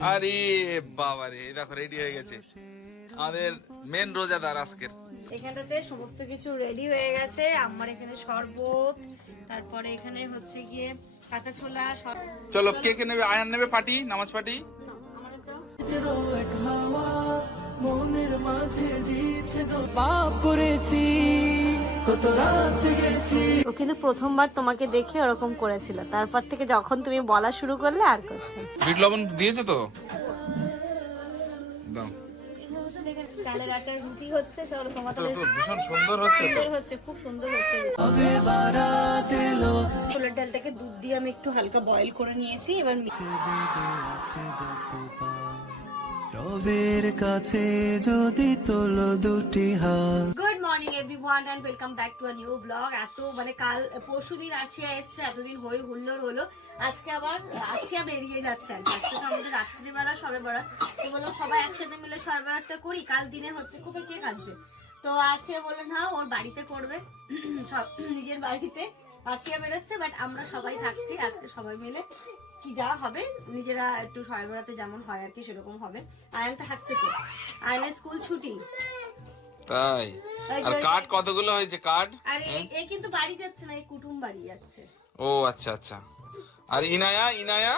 আরে বাবা রে, দেখো রেডি হয়ে গেছে আমাদের মেন রোজাদার আজকের। এখানটাতে সমস্ত কিছু রেডি হয়ে গেছে। আমার এখানে শরবত, তারপরে এখানে হচ্ছে গিয়ে কাঁচা ছোলা। চলো কে কে নেবে? আয়ান নেবে পার্টি, নামাজ পার্টি। মনের মাঝে দিচ্ছে পাপ করেছি, কত রাত জেগেছি। ও কিন্তু প্রথমবার তোমাকে দেখে ওরকম করেছিল, তারপর থেকে যখন তুমি বলা শুরু করলে আর করছে। বিট লবণ দিয়েছো তো? দাও। চালের আটার রুটি হচ্ছে। চলো তোমাদের ভীষণ সুন্দর হচ্ছে তো। হচ্ছে, খুব সুন্দর হচ্ছে। তবে বারাত এলো, ছোলার ডালটাকে দুধ দিয়ে আমি একটু হালকা বয়েল করে নিয়েছি। এবার আছে যত পাপ, রবের কাছে যদি তোলো দুটি হাত। Good morning everyone and welcome back to a new blog. কাল পরশুদিন আসিয়া এসছে, এতদিন হয়ে হুল্লোড় হলো। আজকে আবার আসিয়া বেরিয়ে যাচ্ছে। আজকে তো আমাদের রাত্রিবেলা সবে বরাত, তো বললাম সবাই একসাথে মিলে সবে বরাতটা করি। কাল দিনে হচ্ছে কোথায় কে খাচ্ছে, তো আসিয়া বললো না ওর বাড়িতে করবে, সব নিজের বাড়িতে। আসিয়া বেরোচ্ছে, বাট আমরা সবাই থাকছি আজকে সবাই মিলে। কি যা হবে নিজেরা একটু সবে বরাতে যেমন হয় আর কি সেরকম হবে। আয়ন তো থাকছে, তো আয়নের স্কুল ছুটি। তাই? আর কার্ড কতগুলো হয়েছে কার্ড? আর এ কিন্তু বাড়ি যাচ্ছে না, এই কুটুম বাড়ি যাচ্ছে। ও আচ্ছা আচ্ছা। আর ইনায়া ইনায়া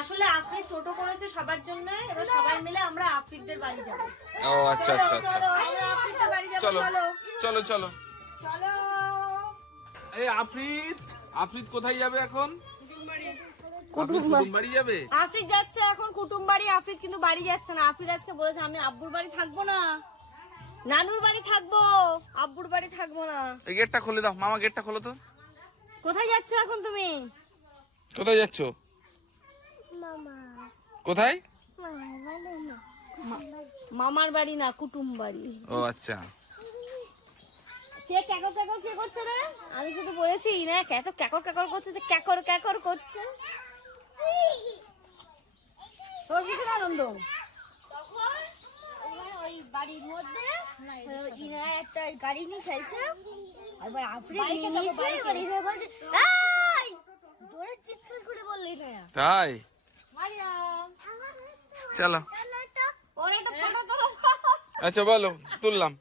আসলে আফ্রিদ টোটো করেছে সবার জন্য, এবার সবাই মিলে আমরা আফ্রিদদের বাড়ি যাব। ও আচ্ছা আচ্ছা আচ্ছা। আমরা আফ্রিদদের বাড়ি যাব। চলো চলো চলো চলো। চলো। এই আফ্রিদ, আফ্রিদ কোথায় যাবে এখন? কুটুম বাড়ি যাবে। আফ্রিদ যাচ্ছে এখন কুটুম বাড়ি। আফ্রিদ কিন্তু বাড়ি যাচ্ছে না। আফ্রিদ আজকে বলেছে আমি আব্বুর বাড়ি থাকবো না, নানুর বাড়ি থাকবো, আব্বুর বাড়ি থাকবো না। এই গেটটা খুলে দাও মামা, গেটটা খোলো তো। কোথায় যাচ্ছ এখন তুমি? কোথায় যাচ্ছো? কোথায়? মামার বাড়ি না, কুটুম বাড়ি। ও আচ্ছা। কে ক্যাকর ক্যাকর কে করছে রে? আমি শুধু বলেছি না ক্যাকর ক্যাকর ক্যাকর করছে, যে ক্যাকর ক্যাকর করছে। তোর কিছু আনন্দ? ওই বাড়ির মধ্যে ইনা একটা গাড়ি নিয়ে খেলছে, আর আফ্রিদ নিয়েছে, এবার ইনা বলছে এই জোরে চিৎকার করে বললি না। তাই? চলো ওর একটা ফটো তোলো। আচ্ছা বলো, তুললাম।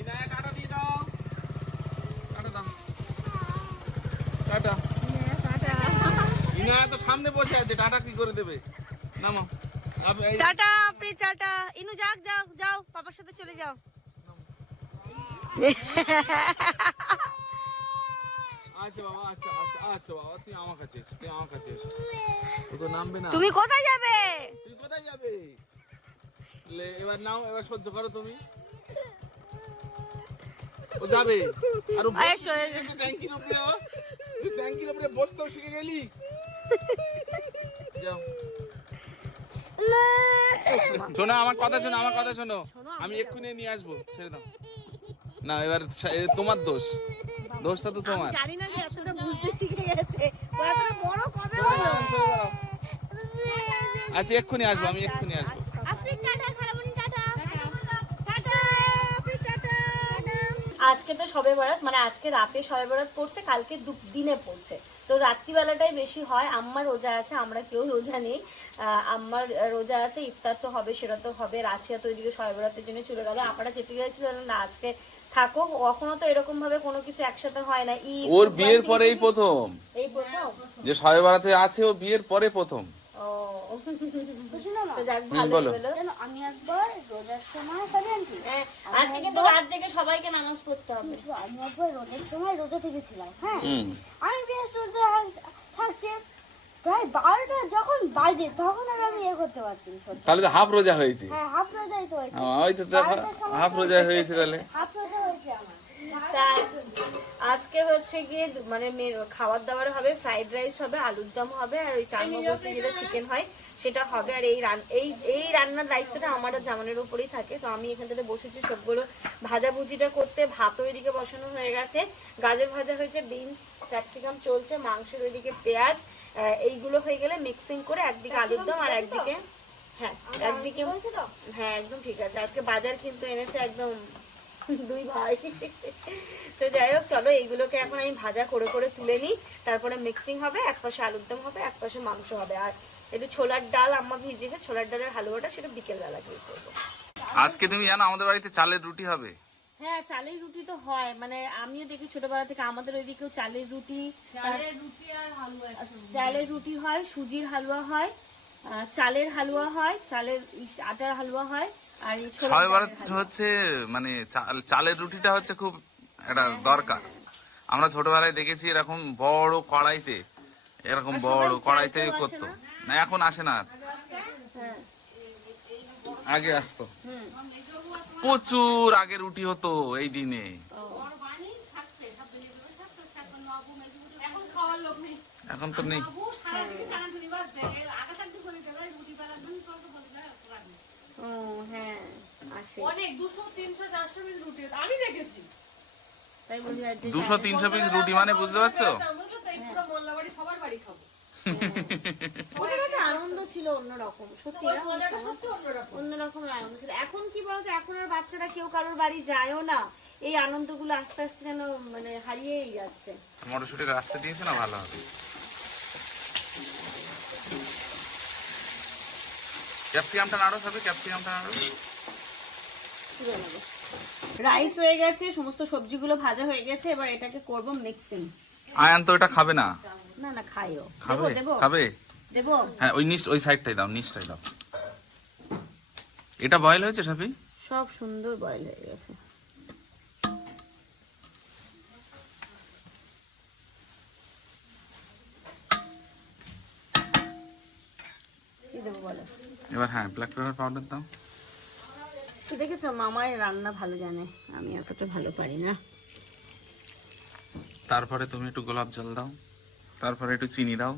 ইনায়া টাটা দিয়ে দাও। টাটা দাও। টাটা। ইনায়া তো সামনে বসে আছে, টাটা কি করে দেবে? নামো। টাটা আপনি, টাটা। ইনু যাও যাও যাও, পাপার সাথে চলে যাও। আচ্ছা বাবা, আচ্ছা আচ্ছা আচ্ছা বাবা, তুমি আমার কাছে এসো, তুমি আমার কাছে এসো। ও তো নামবে না। তুমি কোথায় যাবে? তুমি কোথায় যাবে? এবার নাও, এবার সহ্য করো তুমি। ও যাবে। আর ও এসো, এসো। ট্যাঙ্কির উপরে, তুই ট্যাঙ্কির উপরে বসতেও শিখে গেলি। যাও। শোনো আমার কথা, শোনো আমার কথা, শোনো। আমি এক্ষুনি নিয়ে আসবো, ছেড়ে দাও। না এবার তোমার দোষ, দোষটা তো তোমার। জানি না যে এতটা বুঝতে শিখে গেছে। ও এতটা বড় কবে হলো? আচ্ছা এক্ষুনি আসবো, আমি এক্ষুনি আসবো। আফ্রিদ টাটা, খারাপনি টাটা টাটা আপনি, টাটা। আজকে তো সবে বরাত, মানে আজকে রাতে সবে বরাত পড়ছে, কালকে দিনে পড়ছে, তো রাত্রিবেলাটাই বেশি হয়। আম্মার রোজা আছে, আমরা কেউ রোজা নেই। আম্মার রোজা আছে, ইফতার তো হবে, সেটা তো হবে। রাছিয়া তো ওইদিকে সবে বরাতের জন্য চলে গেল, আপনারা যেতে গেছিল না আজকে থাকো। কখনো তো এরকম ভাবে কোনো কিছু একসাথে হয় না। ওর বিয়ের পরেই প্রথম, এই প্রথম যে সবে বরাতে আছে, ও বিয়ের পরে প্রথম। ও বুঝলো না? তো যাক, ভালো বলো। হলো। জানো আমি একবার রোজার সময় খালি আনছি, হ্যাঁ, আজকে কিন্তু রাত জেগে সবাইকে নামাজ পড়তে হবে। আমি একবার রোজার সময় রোজা থেকেছিলাম। হ্যাঁ, হুম। আমি বেশ রোজা থাকছে, প্রায় 12টা যখন বাজে তখন আর আমি করতে পারছি না, সত্যি। তাহলে তো হাফ রোজা হয়েছে। হ্যাঁ, হাফ রোজাই তো হয়েছে। ওই তো দেখো, 12টার সময় হাফ রোজা হয়েছে তাহলে। হাফ রোজা হয়েছে আমার। তাই আজকে হচ্ছে গিয়ে মানে খাবার দাবার হবে, ফ্রাইড রাইস হবে, আলুর দম হবে, আর ওই চার মগজ যেটা চিকেন হয় সেটা হবে। আর এই রান্নার দায়িত্বটা আমার আর জামানের উপরেই থাকে। তো আমি এখানটাতে বসেছি সবগুলো ভাজাভুজিটা করতে। ভাত ওইদিকে বসানো হয়ে গেছে, গাজর ভাজা হয়েছে, বিনস ক্যাপসিকাম চলছে, মাংসের ওইদিকে পেঁয়াজ। এইগুলো হয়ে গেলে মিক্সিং করে একদিকে আলুর দম আর একদিকে, হ্যাঁ একদিকে, হ্যাঁ একদম ঠিক আছে। আজকে বাজার কিন্তু এনেছে একদম দুই ভাই। তো যাই হোক চলো এইগুলোকে এখন আমি ভাজা করে করে তুলে নিই, তারপরে মিক্সিং হবে, এক পাশে আলুর দম হবে, এক পাশে মাংস হবে, আর একটু ছোলার ডাল আম্মা ভিজিয়েছে, ছোলার ডালের হালুয়াটা সেটা বিকেলবেলা দিয়ে করবো। আজকে তুমি জানো আমাদের বাড়িতে চালের রুটি হবে। হ্যাঁ চালের রুটি তো হয়, মানে আমিও দেখি ছোটবেলা থেকে আমাদের ওইদিকেও চালের রুটি হয়, সুজির হালুয়া হয়, চালের হালুয়া হয়, চালের আটার হালুয়া হয়, আর এই ছোলার সবাই ডালের হালুয়া। হচ্ছে মানে চালের রুটিটা হচ্ছে খুব একটা দরকার। আমরা ছোটবেলায় দেখেছি এরকম বড় কড়াইতে, এরকম আর বড় সবাই কড়াইতে চাইতেও আসে করতো। না? না এখন আসে না আর, হ্যাঁ। আগে আসতো। প্রচুর আগে রুটি হতো এই দিনে। এখন তো নেই। ও হ্যাঁ আসে, অনেক 200 300 400 পিস রুটি হতো, আমি দেখেছি। তাই বলি আর যে 200-300 পিস রুটি মানে বুঝতে পারছো? বুঝলে তো, এই পুরো মোল্লা বাড়ি সবার বাড়ি খাবো। ওটার একটা আনন্দ ছিল অন্যরকম, সত্যি ওর মজাটা সত্যি অন্যরকম। অন্যরকম আনন্দ ছিল। এখন কি বলতো, এখন আর বাচ্চারা কেউ কারোর বাড়ি যায়ও না, এই আনন্দগুলো আস্তে আস্তে যেন মানে হারিয়েই যাচ্ছে। মটরশুটির রাস্তা দিয়েছে না, ভালো হবে। ক্যাপসিকামটা নাড়ো, সবে ক্যাপসিকামটা নাড়ো। রাইস হয়ে গেছে, সমস্ত সবজিগুলো ভাজা হয়ে গেছে, এবার এটাকে করব মিক্সিং। আয়ান তো এটা খাবে না। না না খাইও, খাবে? দেবো খাবে? দেবো। হ্যাঁ ওই ওই সাইডটাই দাও, নিচটাই দাও। এটা বয়েল হয়েছে সাফি? সব সুন্দর বয়েল হয়ে গেছে। কি দেবো বলো? এবার হ্যাঁ ব্ল্যাক পেপার পাউডার দাও। তো দেখেছো মামাই রান্না ভালো জানে, আমি এতটা ভালো পারি না। তারপরে তুমি একটু গোলাপ জল দাও, তারপরে একটু চিনি দাও,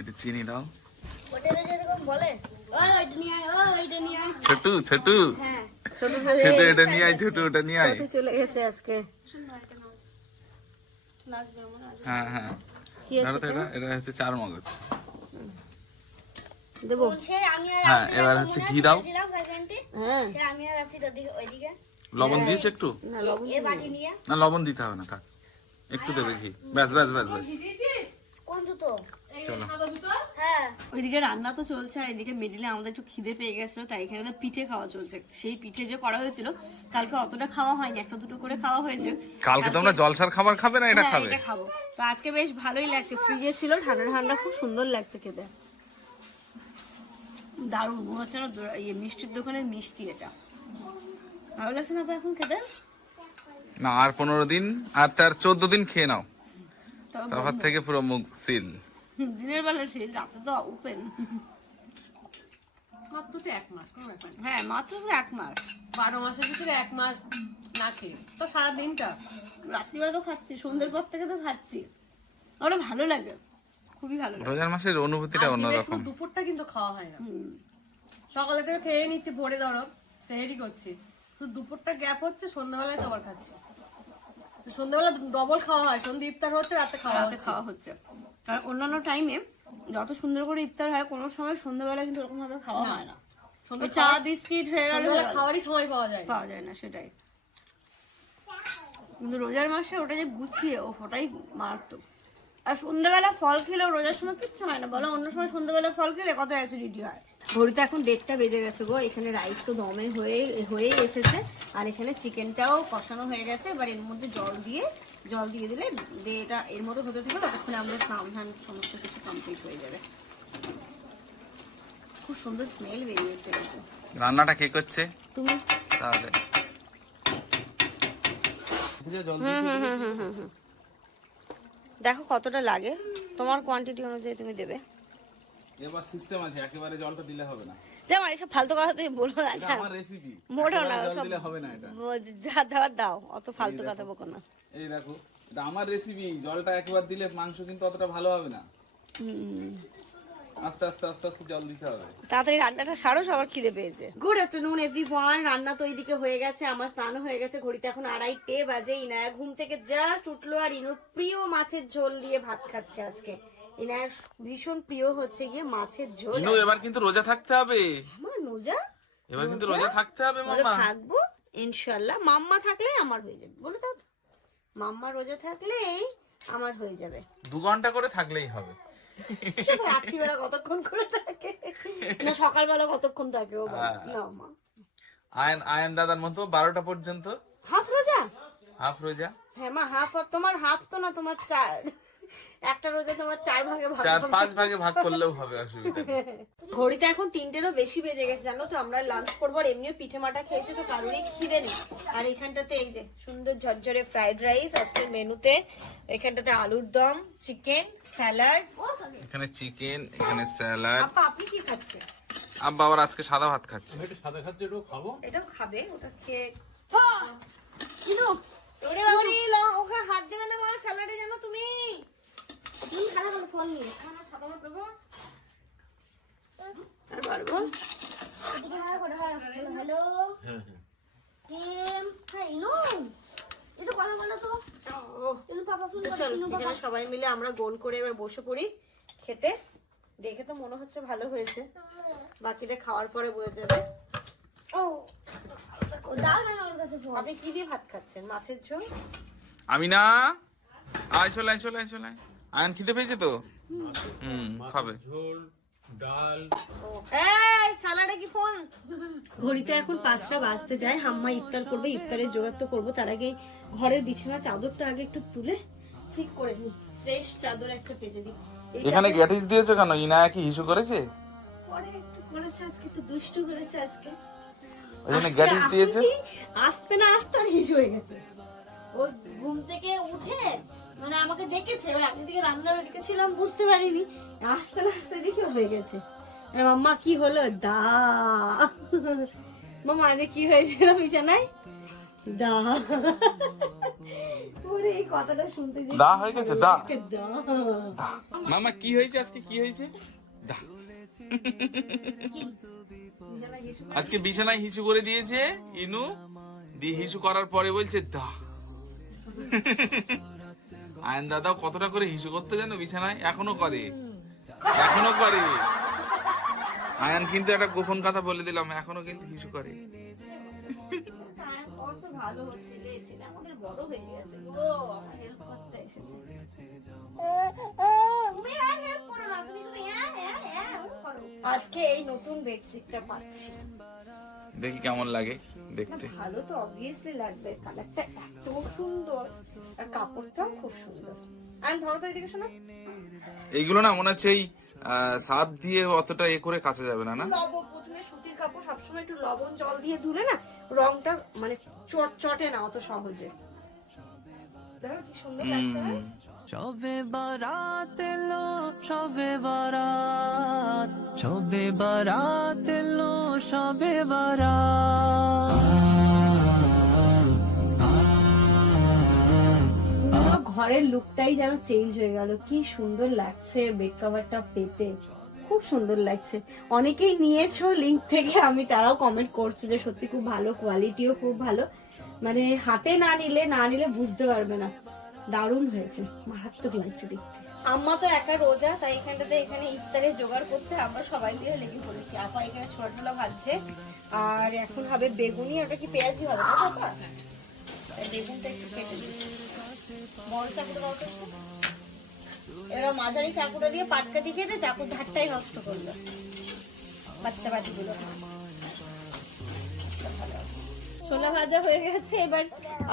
একটু চিনি দাও। হোটেলে যেরকম বলে, ওই ওইটা নিয়ে আয়, ওই ওইটা নিয়ে আয়। ছোটু ছোটু হ্যাঁ ছোট ছোটু এটা নিয়ে আয়, ছোটু ওটা নিয়ে আয়। ছোট চলে গেছে আজকে। হ্যাঁ হ্যাঁ কি ধরো আছে তো, এটা এটা হচ্ছে 4 মগজ। দেবো? বলছে আমি আর হ্যাঁ, আপনি এবার একটা হচ্ছে মনে ঘি দাও। দিলাম সেকেন্ডে, হ্যাঁ সে আমি আর আপনি ওদিকে ওইদিকে লবণ দিয়েছে একটু? না লবণ এ বাটি নিয়ে না লবণ দিতে হবে না, থাক একটু দেবে ঘি, ব্যাস ব্যাস ব্যাস ব্যাস। কোন জুতো? এই চলো। সাদা জুতো হ্যাঁ ওইদিকে রান্না তো চলছে, আর এদিকে মিডিলে আমাদের একটু খিদে পেয়ে গেছিল, তাই এখানে তো পিঠে খাওয়া চলছে। সেই পিঠে যে করা হয়েছিল কালকে অতটা খাওয়া হয়নি, একটা দুটো করে খাওয়া হয়েছে। কালকে তোমরা জলসার খাবার খাবে না এটা হ্যাঁ, খাবে? এটা খাবো। তো আজকে বেশ ভালোই লাগছে, ফ্রিজে ছিল, ঠান্ডা ঠান্ডা, খুব সুন্দর লাগছে খেতে, দারুণ। মনে হচ্ছে না মিষ্টির দোকানের মিষ্টি, এটা ভালো লাগছে না এখন খেতে? না আর 15 দিন আর তার 14 দিন খেয়ে নাও, তবে তারপর থেকে পুরো মুখ সিল। দিনের বেলা সেই, রাতে তো ওপেন। মাত্র তো 1 মাস, কোনো ব্যাপার না। হ্যাঁ মাত্র তো 1 মাস, 12 মাসের ভিতরে 1 মাস না খেয়ে তো সারা দিনটা। রাত্রিবেলা তো খাচ্ছি, সন্ধ্যের পর থেকে তো খাচ্ছি, আমার ভালো লাগে, খুবই ভালো লাগে। রোজার মাসের অনুভূতিটা আর দিনে অন্যরকম। শুধু দুপুরটা কিন্তু খাওয়া হয় না। হুম। সকালে থেকে খেয়ে নিচ্ছি, ভোরে ধরো সেহেরি করছি, শুধু দুপুরটা গ্যাপ হচ্ছে, সন্ধ্যাবেলায় তো আবার খাচ্ছি। সন্ধ্যাবেলা ডবল খাওয়া হয়, সন্ধ্যে ইফতার হচ্ছে, রাতে খাওয়া রাতে হচ্ছে। খাওয়া হচ্ছে, কারণ অন্যান্য টাইমে যত সুন্দর করে ইফতার হয়, কোনো সময় সন্ধ্যাবেলা কিন্তু ওরকম ভাবে খাওয়া হয় না। সন্ধ্যে ওই চা বিস্কিট হয়ে গেল, সন্ধ্যাবেলা খাওয়ারই সময় পাওয়া যায় না। পাওয়া যায় না, সেটাই। কিন্তু রোজার মাসে ওটা যে গুছিয়ে ওটাই মারাত্মক। আর সন্ধ্যাবেলা ফল খেলেও রোজার সময় কিচ্ছু হয় না বলো, অন্য সময় সন্ধ্যাবেলা ফল খেলে কত অ্যাসিডিটি হয়। ঘড়িতে এখন 1:30টা বেজে গেছে গো, এখানে রাইস তো দমে হয়ে এসেছে, আর এখানে চিকেনটাও কষানো হয়ে গেছে। এবার এর মধ্যে জল দিয়ে দিলে এটা এর মধ্যে হতে থাকবে, ততক্ষণে আমাদের স্নান ধান সমস্ত কিছু কমপ্লিট হয়ে যাবে। খুব সুন্দর স্মেল বেরিয়েছে কিন্তু। রান্নাটা কে করছে তুমি তাহলে? দেখো কতটা লাগে, তোমার কোয়ান্টিটি অনুযায়ী তুমি দেবে। এবার সিস্টেম আছে, একেবারে জলটা দিলে হবে না। যেমন এসব ফালতু কথা তুমি বলো না, এটা আমার রেসিপি, মোটেও না, জল সব দিলে হবে না এটা। যা দেওয়ার দাও, অত ফালতু কথা বকো না। এই দেখো এটা আমার রেসিপি, জলটা একবার দিলে মাংস কিন্তু অতটা ভালো হবে না, আস্তে আস্তে আস্তে আস্তে জল দিতে হবে। তাড়াতাড়ি রান্নাটা সারো, সবার খিদে পেয়েছে। গুড আফটারনুন এভরিওয়ান, রান্না তো এইদিকে হয়ে গেছে, আমার স্নান হয়ে গেছে, ঘড়িতে এখন 2:30 বাজে। ইনায়া ঘুম থেকে জাস্ট উঠলো, আর ইনুর প্রিয় মাছের ঝোল দিয়ে ভাত খাচ্ছে আজকে। ইনায়ার ভীষণ প্রিয় হচ্ছে গিয়ে মাছের ঝোল। ইনু এবার কিন্তু রোজা থাকতে হবে। আমার রোজা এবার কিন্তু রোজা থাকতে হবে বলে মামা। থাকবো ইনশাল্লাহ। মাম্মা থাকলে আমার হয়ে যাবে, বলে দাও তো। মাম্মা রোজা থাকলেই আমার হয়ে যাবে। 2 ঘন্টা করে থাকলেই হবে। সে তো রাত্রিবেলা কতক্ষণ করে থাকে, না সকালবেলা কতক্ষণ থাকে ও বলে। না মা, আয়ন দাদার মতো 12টা পর্যন্ত হাফ রোজা। হাফ রোজা। হ্যাঁ মা, হাফ। তোমার হাফ তো না, তোমার 4। একটা রোজা তোমার 4 ভাগে ভাগ 4-5 ভাগে ভাগ করলেও হবে, অসুবিধা নেই। ঘড়িতে এখন 3টেরও বেশি বেজে গেছে জানো তো। আমরা লাঞ্চ করবো, আর এমনিও পিঠে মাটা খেয়েছি তো কারোরই খিদে নেই। আর এখানটাতে এই যে সুন্দর ঝরঝরে ফ্রাইড রাইস আজকের মেনুতে। এখানটাতে আলুর দম, চিকেন, স্যালাড। এখানে চিকেন, এখানে স্যালাড। আপা আপনি কি খাচ্ছেন? আব্বা আবার আজকে সাদা ভাত খাচ্ছে। এটাও খাবে, ওটা খেয়ে কিনো। ওরে বাবারে, ওকে হাত দেবে না মা স্যালাডে, জানো তুমি? তুমি খানা করে ফোন নিয়ে খানা সাদা ভাত দেবো। আর পারবো? এদিকে হ্যালো হ্যাঁ ইনু একটু কথা বলো তো। ইনু পাপা ফোন তো করে, চল, ইনু পাপা। এখানে সবাই মিলে আমরা গোল করে এবার বসে পড়ি খেতে। দেখে তো মনে হচ্ছে ভালো হয়েছে, বাকিটা খাওয়ার পরে বোঝা যাবে। ও দাও না ওর কাছে ফোন। আপনি কি দিয়ে ভাত খাচ্ছেন? মাছের ঝোল? আমি না, আয় চলে আয় চলে আয় চলে আয়। আয়ন খিদে পেয়েছে তো? খাবে। এই সালাডে কি ফোন? ঘড়িতে এখন 5টা বাজতে যায়। হাম্মা ইফতার করবে, ইফতারের জোগাড় তো করবো। তার আগে ঘরের বিছানা চাদরটা আগে একটু তুলে ঠিক করে নিই। ফ্রেশ চাদর একটা পেতে দিই। এই এখানে গ্যাটিস দিয়েছো কেন? ইনায়া কি হিসু করেছে? পরে একটু করেছে আজকে, একটু দুষ্টু করেছে আজকে। ওই জন্য গ্যাটিস দিয়েছে। আসতে না আসতে আর হিসু হয়ে গেছে। ও ঘুম থেকে উঠে মানে আমাকে ডেকেছে, এবার আমি দিকে রান্নার ওদিকে ছিলাম, বুঝতে পারিনি। আস্তে না আস্তে দেখে হয়ে গেছে। মাম্মা কি হলো? দা মামা আজ কি হয়েছিল বিছানায়? দা। ওরে এই কথাটা শুনতে যে দা হয়ে গেছে, দা। দা। মামা কি হয়েছে আজকে? কি হয়েছে? দা। আজকে বিছানায় হিসু করে দিয়েছে ইনু, দিয়ে হিসু করার পরে বলছে দা। আয়ন দাদাও কতটা করে হিসু করতে জানো বিছানায়? এখনো করে, এখনো করে। আয়ন কিন্তু একটা গোপন কথা বলে দিলাম, এখনো কিন্তু হিসু করে। কত ভালো ছেলে, ছেলে আমাদের বড় হয়ে গেছে গো, আমার হেল্প করতে এসেছে। তুমি আর হেল্প করো না, তুমি শুধু করো। আজকে এই নতুন বেডশিটটা পাচ্ছি, দেখি কেমন লাগে দেখতে। ভালো তো অবভিয়াসলি লাগবে, কালারটা এত সুন্দর আর কাপড়টাও খুব সুন্দর। আমি ধরো তো এদিকে শোনো, এইগুলো না মনে হচ্ছে এই সাপ দিয়ে অতটা এ করে কাচা যাবে না। না লবণ, প্রথমে সুতির কাপড় সবসময় একটু লবণ জল দিয়ে ধুলে না রংটা মানে চটে না অত সহজে। দেখো কি সুন্দর লাগছে না? সবে বারাত এলো, সবে বারাত, সবে বারাত এলো, সবে বারাত। ঘরের লুকটাই যেন চেঞ্জ হয়ে গেল। কি সুন্দর লাগছে বেড কভারটা পেতে, খুব সুন্দর লাগছে। অনেকেই নিয়েছো লিংক থেকে, আমি তারাও কমেন্ট করছে যে সত্যি খুব ভালো, কোয়ালিটিও খুব ভালো। মানে হাতে না নিলে বুঝতে পারবে না, দারুণ হয়েছে, মারাত্মক লাগছে দেখতে। আম্মা তো একা রোজা, তাই এখানে ইফতারের জোগাড় করতে আমরা সবাই মিলে লেগে পড়েছি। আপা এখানে ছোলা টোলা ভাজছে, আর এখন হবে বেগুনি। ওটা কি পেঁয়াজি হবে না বাবা? তাই বেগুনটা একটু কেটে দিচ্ছি। বড় চাকুটা দাও তো একটু। এবার মাঝারি চাকুটা দিয়ে পাটকাঠি কেটে চাকুর ধারটাই নষ্ট করলো বাচ্চা বাচ্চাগুলো। ছোলা ভাজা হয়ে গেছে, এবার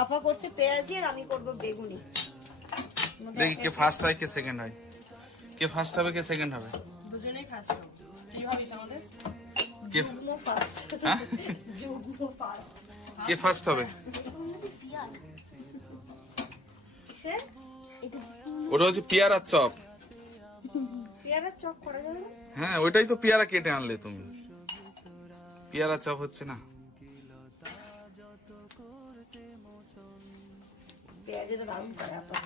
আপা করছে পেঁয়াজি আর আমি করব বেগুনি। দেখি কে ফার্স্ট হয় কে সেকেন্ড হয়, কে ফার্স্ট হবে কে সেকেন্ড হবে। দুজনেই খাচ্ছ, কি হবিস আমাদের? কে যুগ্ম ফার্স্ট, হ্যাঁ যুগ্ম ফার্স্ট। কে ফার্স্ট হবে? কিসে? ওটা হচ্ছে পেয়ারার চপ। পেয়ারার চপ করা যাবে না? হ্যাঁ ওইটাই তো, পেয়ারা কেটে আনলে তুমি, পেয়ারা চপ হচ্ছে না। পেঁয়াজিটা দারুণ করে আপা।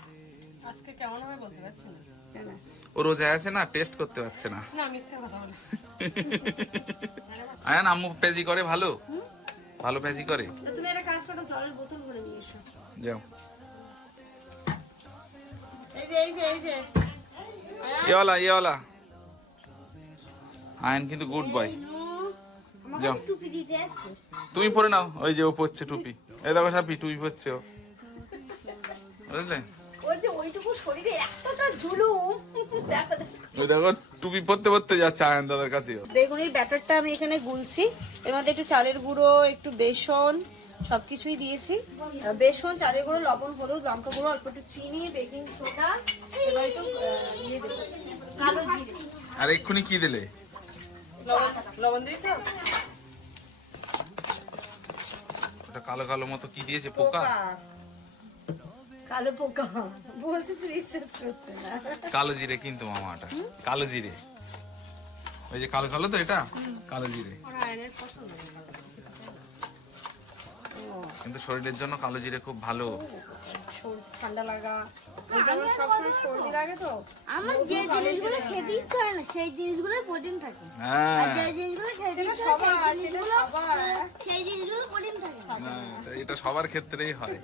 আজকে কেমন হবে বলতে পারছি না। কেন? ও রোজা আছে না, টেস্ট করতে পারছে না। না মিথ্যে কথা বলে। আয়ান আম্মু পেজি করে ভালো, ভালো পেজি করে। তো তুমি একটা কাজ করো, জলের বোতল ভরে নিয়ে এসো। যাও। এই যে ইয়েওয়ালা ইয়েওয়ালা। আয়ান কিন্তু গুড বয়। যাও টুপি দিতে আসছে। তুমি পরে নাও, ওই যে ও পরছে টুপি, এই দেখো সাপি টুপি পরছে ও, বুঝলে? ওর যে ওইটুকু শরীরে এতটা জুলুম, দেখো দেখো। ওই দেখো টুপি পরতে পরতে যাচ্ছে আয়ান দাদার কাছে। বেগুনির ব্যাটারটা আমি এখানে গুলছি, এর মধ্যে একটু চালের গুঁড়ো, একটু বেসন, সবকিছুই দিয়েছি। বেসন, চালের গুঁড়ো, লবণ, হলুদ, লঙ্কা গুঁড়ো, অল্প একটু চিনি, বেকিং সোডা, এবার একটু ইয়ে দেবো, কালো জিরে। আর এক্ষুনি কি দিলে? লবণ দিয়েছো? ওটা কালো কালো মতো কি দিয়েছে? পোকা? কালো পোকা বলছে তো, বিশ্বাস করছে না। কালো জিরে কিন্তু মামা, ওটা কালো জিরে, ওই যে কালো কালো তো, এটা কালো জিরে। কিন্তু শরীরের জন্য কালো জিরে খুব ভালো। ঠান্ডা লাগা, ওই যেমন সবসময় সর্দি লাগে তো, আমার যে জিনিসগুলো খেতে ইচ্ছা হয় না সেই জিনিসগুলো প্রোটিন থাকে। হ্যাঁ, আর যে জিনিসগুলো খেতে ইচ্ছা হয় সেই জিনিসগুলো প্রোটিন থাকে না। না, এটা সবার ক্ষেত্রেই হয়।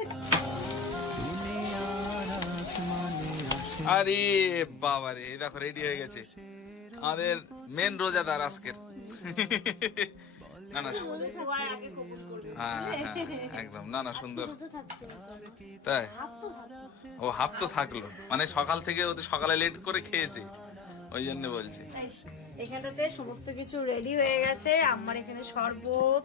আরে বাবারে, এই দেখো রেডি হয়ে গেছে আমাদের মেন রোজাদার আজকের। না না, হ্যাঁ হ্যাঁ একদম, না না সুন্দর। তাই ও হাফ তো থাকলো, মানে সকাল থেকে ওদের সকালে লেট করে খেয়েছে, ওই জন্য বলছি। এখানটাতে সমস্ত কিছু রেডি হয়ে গেছে। আমার এখানে শরবত,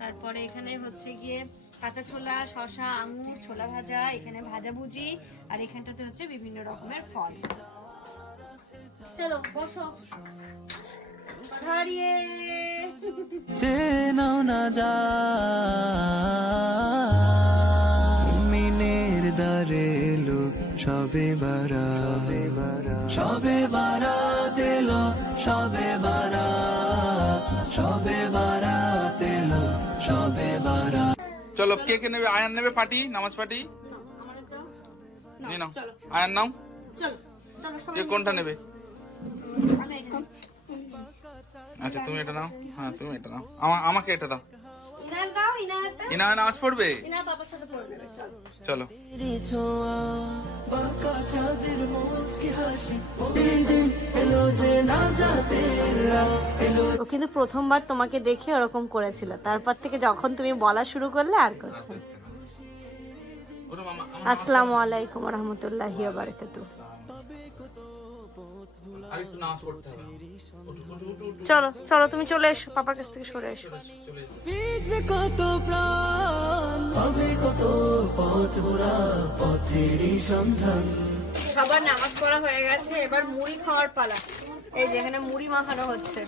তারপরে এখানে হচ্ছে গিয়ে কাঁচা ছোলা, শসা, আঙুর, ছোলা ভাজা, এখানে ভাজাভুজি, আর এখানটাতে হচ্ছে বিভিন্ন রকমের ফল। চলো বসো, দাঁড়িয়ে চেনো না যা মিনের দ্বারে এলো সবে বারাত, সবে বারাত এলো, সবে বারাত, সবে বারাত এলো, সবে বারাত। চলো, কে কে নেবে? আয়ান নেবে পাটি, নামাজ পাটি নিয়ে নাও। আয়ান নাও, চলো চলো সবাই। কে কোনটা নেবে? আমি এটা আচ্ছা তুমি এটা নাও, হ্যাঁ তুমি এটা নাও, আমাকে এটা দাও। ইনার দাও, ইনারটা ইনা নামাজ পড়বে, ইনার বাবার সাথে পড়ে নেবে। চলো চলো। তেরি ছোঁয়া বাঁকা চাঁদের মুচকি হাসি, ওই দিন এলো যে না যাতে এলো। ও কিন্তু প্রথমবার তোমাকে দেখে ওরকম করেছিল, তারপর থেকে যখন তুমি বলা শুরু করলে আর করছো না। ওরে মামা, আসসালামু আলাইকুম ওয়া রাহমাতুল্লাহি ওয়া বারাকাতুহু। আর একটু নামাজ পড়তে হবে। উঠু, উঠু, উঠু, উঠু, চলো চলো, তুমি চলে এসো, পাপার কাছ থেকে সরে এসো। চলে যাও। বিঘ্নে কত প্রাণ, হবে কত পথ ভরা, পথেরই সন্ধান। সবার নামাজ পড়া হয়ে গেছে, এবার মুড়ি খাওয়ার পালা। এই যে এখানে মুড়ি মাখানো হচ্ছে।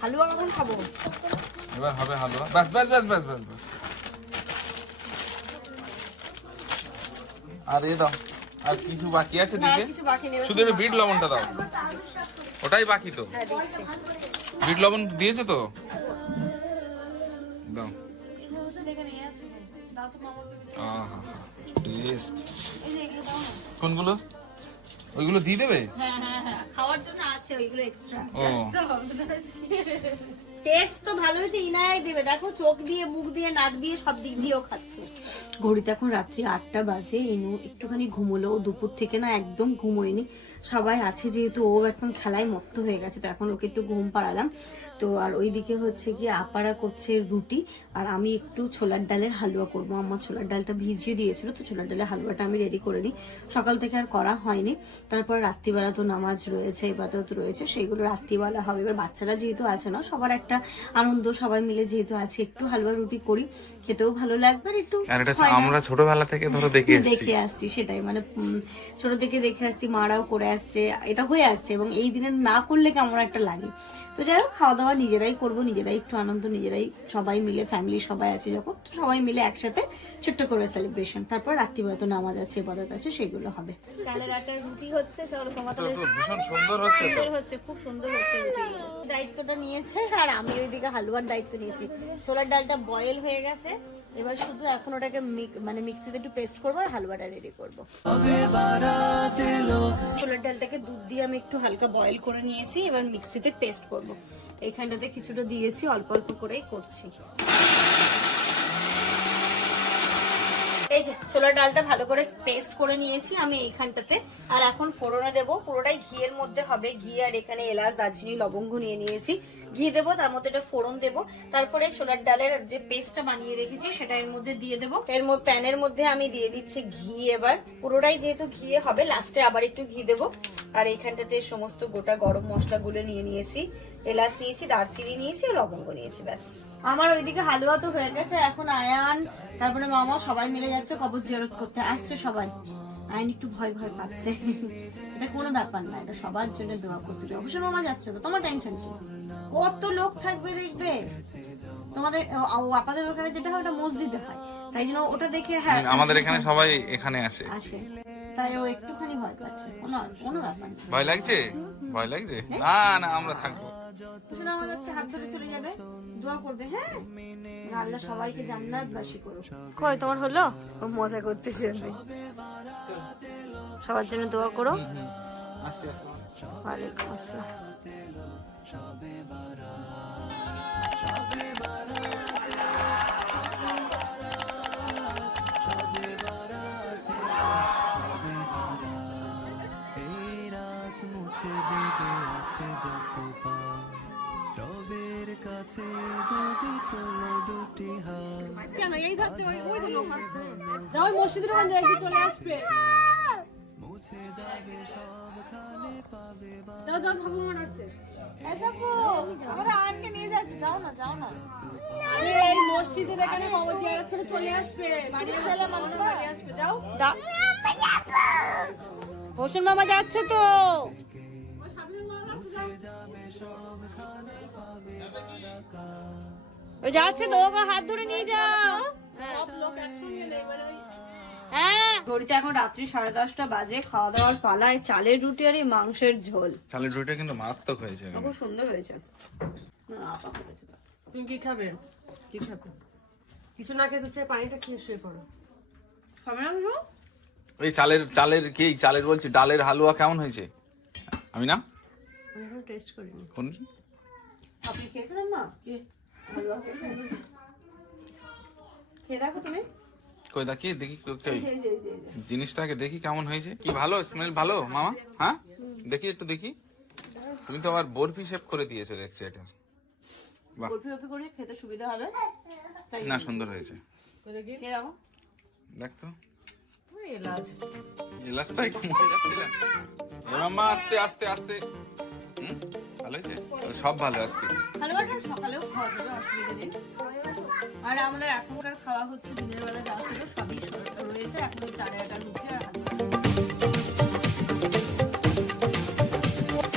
হালুয়া কখন খাবো? এবার হবে হালুয়া। বাস বাস বাস বাস বাস বাস। আর এ দাও, আর কিছু বাকি আছে দিতে? কিছু বাকি নেই, শুধু একটু বিট লবণটা দাও, ওটাই বাকি তো। হ্যাঁ দিচ্ছি। বিট লবণ দিয়েছো তো? দাও। আহা, টেস্ট। কোনগুলো? ওইগুলো দিয়ে দেবে? হ্যাঁ হ্যাঁ হ্যাঁ, খাওয়ার জন্য আছে ওইগুলো এক্সট্রা। ও টেস্ট তো ভালো হয়েছে, ইনায় দেবে। দেখো চোখ দিয়ে, মুখ দিয়ে, নাক দিয়ে, সব দিক দিয়েও খাচ্ছে। ঘড়িতে এখন রাত্রি 8টা বাজে। ইনু একটুখানি ঘুমোলো, দুপুর থেকে না একদম ঘুমোয়নি। সবাই আছে যেহেতু, ও এখন খেলায় মত্ত হয়ে গেছে, তো এখন ওকে একটু ঘুম পাড়ালাম। তো আর ওইদিকে হচ্ছে গিয়ে আপারা করছে রুটি, আর আমি একটু ছোলার ডালের হালুয়া করবো। আমার ছোলার ডালটা ভিজিয়ে দিয়েছিল, তো ছোলার ডালের হালুয়াটা আমি রেডি করে নিই। সকাল থেকে আর করা হয়নি। তারপর রাত্রিবেলা তো নামাজ রয়েছে, ইবাদত রয়েছে, সেইগুলো রাত্রিবেলা হবে। এবার বাচ্চারা যেহেতু আছে না, সবার একটা আনন্দ, সবাই মিলে যেহেতু আছে, একটু হালুয়া রুটি করি, খেতেও ভালো লাগবে। আর একটু আর এটা আমরা ছোটবেলা থেকে ধরো দেখে আসছি, সেটাই মানে ছোট থেকে দেখে আসছি, মারাও করে আসছে, এটা হয়ে আসছে। এবং এই দিনে না করলে কেমন একটা লাগে। তো যাই হোক, খাওয়া দাওয়া নিজেরাই করবো, নিজেরাই একটু আনন্দ, নিজেরাই সবাই মিলে, ফ্যামিলি সবাই আছে যখন, তো সবাই মিলে একসাথে ছোট্ট করে সেলিব্রেশন। তারপর রাত্রিবেলা তো নামাজ আছে, ইবাদত আছে, সেগুলো হবে। চালের আটার রুটি হচ্ছে, চলো তোমাদের ভীষণ সুন্দর হচ্ছে তো। হচ্ছে, খুব সুন্দর হচ্ছে রুটি। দায়িত্বটা নিয়েছে, আর আমি ওইদিকে হালুয়ার দায়িত্ব নিয়েছি। ছোলার ডালটা বয়েল হয়ে গেছে, এবার শুধু এখন ওটাকে মানে মিক্সিতে একটু পেস্ট করবো, আর হালুয়াটা রেডি করবো। ছোলার ডালটাকে দুধ দিয়ে আমি একটু হালকা বয়েল করে নিয়েছি, এবার মিক্সিতে পেস্ট করব। এইখানটাতে কিছুটা দিয়েছি, অল্প অল্প করেই করছি। এই যে ছোলার ডালটা ভালো করে পেস্ট করে নিয়েছি আমি এইখানটাতে। আর এখন ফোড়নে দেবো, পুরোটাই ঘিয়ের মধ্যে হবে। ঘি আর এখানে এলাচ, দারচিনি, লবঙ্গ নিয়ে নিয়েছি। ঘি দেবো, তার মধ্যে একটা ফোড়ন দেবো, তারপরে ছোলার ডালের যে পেস্টটা বানিয়ে রেখেছি সেটা এর মধ্যে দিয়ে দেবো। প্যানের মধ্যে আমি দিয়ে দিচ্ছি ঘি। এবার পুরোটাই যেহেতু ঘিয়ে হবে, লাস্টে আবার একটু ঘি দেবো। আর এইখানটাতে সমস্ত গোটা গরম মশলাগুলো নিয়ে নিয়েছি, এলাচ নিয়েছি, দারচিনি নিয়েছি আর লবঙ্গ নিয়েছি, ব্যাস। আমার ওইদিকে হালুয়া তো হয়ে গেছে, এখন আয়ান তারপরে মামা সবাই মিলে যাচ্ছে কবর জিয়ারত করতে। আসছে সবাই, আইন একটু ভয় ভয় পাচ্ছে। এটা কোনো ব্যাপার না, এটা সবার জন্য দোয়া করতে যাও। অবশ্যই মামা যাচ্ছে তো, তোমার টেনশন কি? কত লোক থাকবে দেখবে তোমাদের। আপনাদের ওখানে যেটা হয় ওটা মসজিদে হয়, তাই জন্য ওটা দেখে হ্যাঁ আমাদের এখানে সবাই এখানে আসে। তাই ও একটুখানি ভয় পাচ্ছে। কোনো ব্যাপার না। ভয় লাগছে? ভয় লাগছে? না না, আমরা থাকবো। আমার হচ্ছে হাত ধরে চলে যাবে, দোয়া করবে। হ্যাঁ, আল্লাহ সবাইকে জান্নাতবাসী করো। কই তোমার হলো? ও মজা করতেছে। সবার জন্য দোয়া করো। ওয়ালাইকুম আসসালাম। এই রাত মুছে দেবে আছে যত পাপ, রবের কাছে যদি তোলো দুটি হাত, কেন এই ধরতে ওই তো লোক আসছে, যাও মসজিদের ওখানে যাই, চলে আসবে। মুছে যাবে সবখানে পাবে যাও যাও, ঠাকুমা আসছে। এই মসজিদের এখানে কবর জিয়ারত করে চলে আসবে, বাড়ির ছেলে মানুষ বাড়ি আসবে। যাও হোসেন মামা যাচ্ছে তো। ও যাচ্ছে তো, ওকে হাত ধরে নিয়ে যাও। সব লোক একসঙ্গে নেই, মানে ওই হ্যাঁ, ঘড়িতে এখন রাত্রি 10:30 বাজে। খাওয়া দাওয়ার পালা। আর চালের রুটি আর এই মাংসের ঝোল তাহলে রুটিটা কিন্তু মারাত্মক হয়েছে। খুব সুন্দর হয়েছে। আপা করেছে। তুমি কি খাবে? কি খাবে? কিছু না খেতে হচ্ছে, পানিটা খেয়ে শুয়ে পড়ো। খাবে না কিছু? এই চালের বলছি, ডালের হালুয়া কেমন হয়েছে? আমি না আমি এখন টেস্ট করিনি। কোন আপনি খেয়েছেন মা? খেয়ে দেখো তুমি। কই দেখি দেখি এই যে। জিনিসটাকে দেখি কেমন হয়েছে। কি ভালো স্মেল? ভালো মামা? হ্যাঁ, দেখি একটু দেখি। তুমি তো আবার বরফি শেপ করে দিয়েছো দেখছি এটা। বাহ, বরফি করে খেতে সুবিধা হবে, তাই না সুন্দর হয়েছে। দেখি খেয়ে দেখো। দেখ তো, ওই এলাচ। এলাচটাই কমে যাচ্ছে না। এ মামা, আস্তে আস্তে আস্তে। ভালো হয়েছে? সব ভালো আজকে। হালুয়াটা সকালেও খাওয়া যাবে, অসুবিধা নেই। আর আমাদের এখনকার খাওয়া হচ্ছে দিনের বেলা যা ছিল সবই রয়েছে। এখন 4 রুটি আর হালুয়া।